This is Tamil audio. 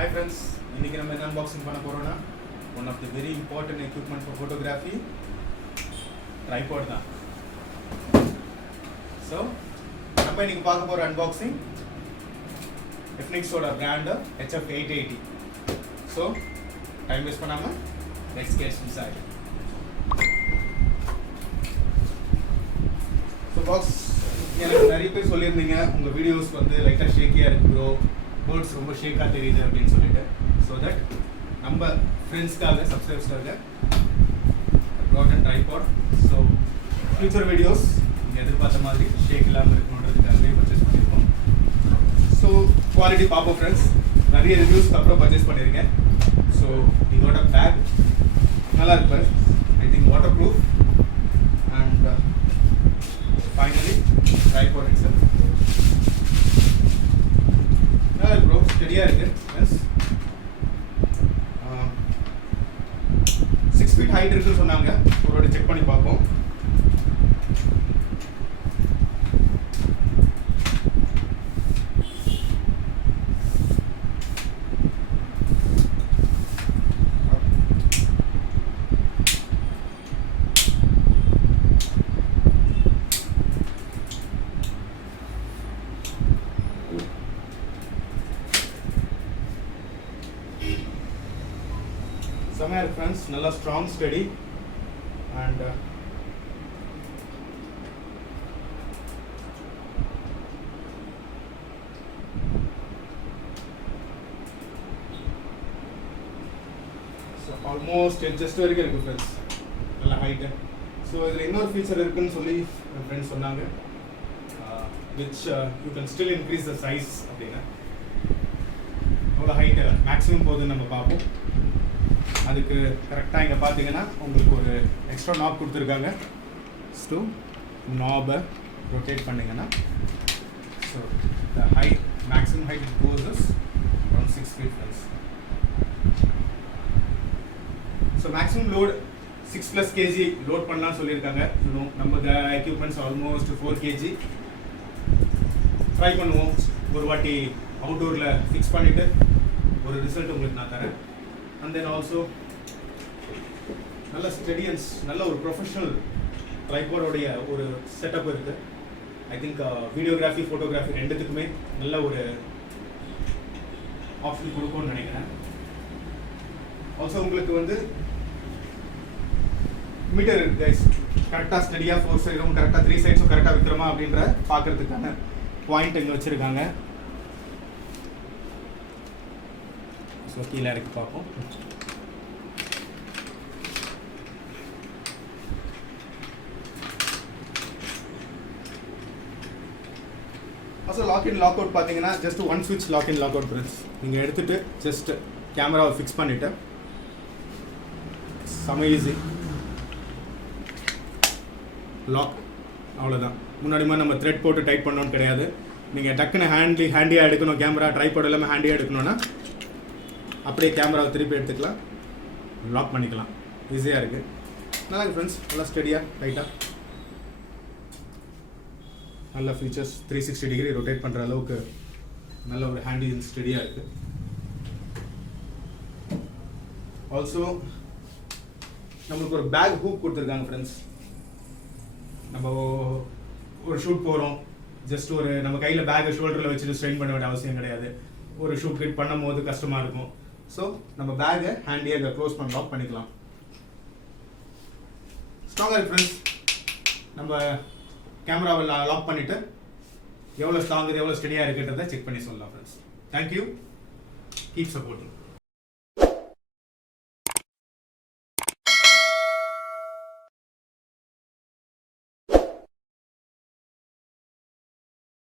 Hi friends, இன்னைக்கு நம்ம என்ன unboxing பண்ண போறோம்னா one of the very important equipment for photography tripod தான். So நம்ம இன்னைக்கு பார்க்க போற unboxing Hiffin ஓட brand HF-880. So time waste பண்ணாம let's get inside. So box எனக்கு நிறைய பேர் சொல்லியிருந்தீங்க உங்க வீடியோஸ் வந்து லைட்டா ஷேக்கியா இருக்கு ப்ரோ, பேர்ட்ஸ் ரொம்ப ஷேக்கா தெரியுது அப்படின்னு சொல்லிட்டு. ஸோ தட் நம்ம ஃப்ரெண்ட்ஸ்க்காக சப்ஸ்கிரைபர்ஸ்க்காக brought a tripod. So future videos நீங்கள் எதிர்பார்த்த மாதிரி ஷேக் இல்லாமல் இருக்கணுன்றதுக்காகவே பர்ச்சேஸ் பண்ணியிருக்கோம். ஸோ குவாலிட்டி பார்ப்போம் ஃப்ரெண்ட்ஸ். நிறைய ரிவ்யூஸ்க்கு அப்புறம் பர்ச்சேஸ் பண்ணியிருக்கேன். ஸோ இதோட பேக் நல்லா இருக்கு, I think water proof. And finally tripod itself. Bro, steady-ஆ இருக்கு. Yes. 6 feet height இருக்குன்னு சொன்னாங்க. ஒரு வாட்டி செக் பண்ணி பார்ப்போம். Somewhere friends, nalla strong, steady, and so almost adjust வரைக்கும் இருக்கு friends, நல்ல height. So இதுல இன்னொரு ஃபீச்சர் இருக்குன்னு சொல்லி என் ஃப்ரெண்ட்ஸ் சொன்னாங்க, which you can still increase the size அப்படினா அவ்வளோ ஹைட் மேக்ஸிமம் போகுதுன்னு நம்ம பார்ப்போம். அதுக்கு கரெக்டாக இங்கே பார்த்தீங்கன்னா உங்களுக்கு ஒரு எக்ஸ்ட்ரா நாப் கொடுத்துருக்காங்க. ஸோ நாபை ரொட்டேட் பண்ணிங்கன்னா so the height maximum height it goes is around 6 feet friends. So maximum load 6+ kg load பண்ணலாம்னு சொல்லியிருக்காங்க. இன்னும் நம்ம எக்யூப்மெண்ட்ஸ் ஆல்மோஸ்ட் 4 kg. ட்ரை பண்ணுவோம், ஒரு வாட்டி அவுட்டோரில் ஃபிக்ஸ் பண்ணிவிட்டு ஒரு ரிசல்ட் உங்களுக்கு நான் தரேன். அண்ட் தென் ஆல்சோ நல்ல ஸ்டெடியன்ஸ், நல்ல ஒரு ப்ரொஃபஷனல் ட்ரைபாடோடைய ஒரு செட்டப் இருக்குது. ஐ திங்க் வீடியோகிராஃபி ஃபோட்டோகிராஃபி ரெண்டுத்துக்குமே நல்ல ஒரு ஆப்ஷன் கொடுக்கும்னு நினைக்கிறேன். ஆல்சோ உங்களுக்கு வந்து மீட்டர் இருக்குது கைஸ், கரெக்டாக ஸ்டெடியாக 4 சைடும் கரெக்டாக 3 சைட்ஸும் கரெக்டாக விற்கிறோமா அப்படின்ற பார்க்குறதுக்கான பாயிண்ட் இங்கே வச்சுருக்காங்க. ஸோ கீழே இறக்கி பார்ப்போம். So log in log out பார்த்தீங்கன்னா ஜஸ்ட் ஒன் ஸ்விட்ச் log in log out friends. நீங்கள் எடுத்துகிட்டு ஜஸ்ட் கேமராவை ஃபிக்ஸ் பண்ணிவிட்டு செம ஈஸி லாக், அவ்வளோதான். முன்னாடி மாதிரி நம்ம த்ரெட் போட்டு டைப் பண்ணோன்னு கிடையாது. நீங்கள் டக்குன்னு ஹேண்டியாக எடுக்கணும், கேமரா ட்ரைபாட் எல்லாமே ஹேண்டியாக எடுக்கணும்னா அப்படியே கேமராவை திருப்பி எடுத்துக்கலாம், லாக் பண்ணிக்கலாம். ஈஸியாக இருக்குது, நல்லா இருக்குது ஃப்ரெண்ட்ஸ். நல்லா ஸ்டெடியாக லைட்டாக நல்ல ஃபீச்சர்ஸ், 360 டிகிரி ரொட்டேட் பண்ணுற அளவுக்கு நல்ல ஒரு ஹேண்டி ஸ்டெடியாக இருக்குது. ஆல்சோ நம்மளுக்கு ஒரு பேக் ஹூக் கொடுத்துருக்காங்க ஃப்ரெண்ட்ஸ். நம்ம ஒரு ஷூட் போகிறோம், ஜஸ்ட் ஒரு நம்ம கையில் பேக்கை ஷோல்டரில் வச்சுட்டு ஸ்ட்ரெயின் பண்ண வேண்டிய அவசியம் கிடையாது. ஒரு ஷூட் கிட் பண்ணும் போது கஷ்டமாக இருக்கும். ஸோ நம்ம பேக்கை ஹேண்டியாக இங்கே க்ளோஸ் பண்ணி லாக் பண்ணிக்கலாம். ஸ்ட்ராங்காக இருக்கு ஃப்ரெண்ட்ஸ். நம்ம கேமராவை லாக் பண்ணிவிட்டு எவ்வளோ ஸ்ட்ராங் எவ்வளோ ஸ்டெடியாக இருக்குன்றதை செக் பண்ணி சொல்லலாம் ஃப்ரெண்ட்ஸ். Thank you, keep supporting.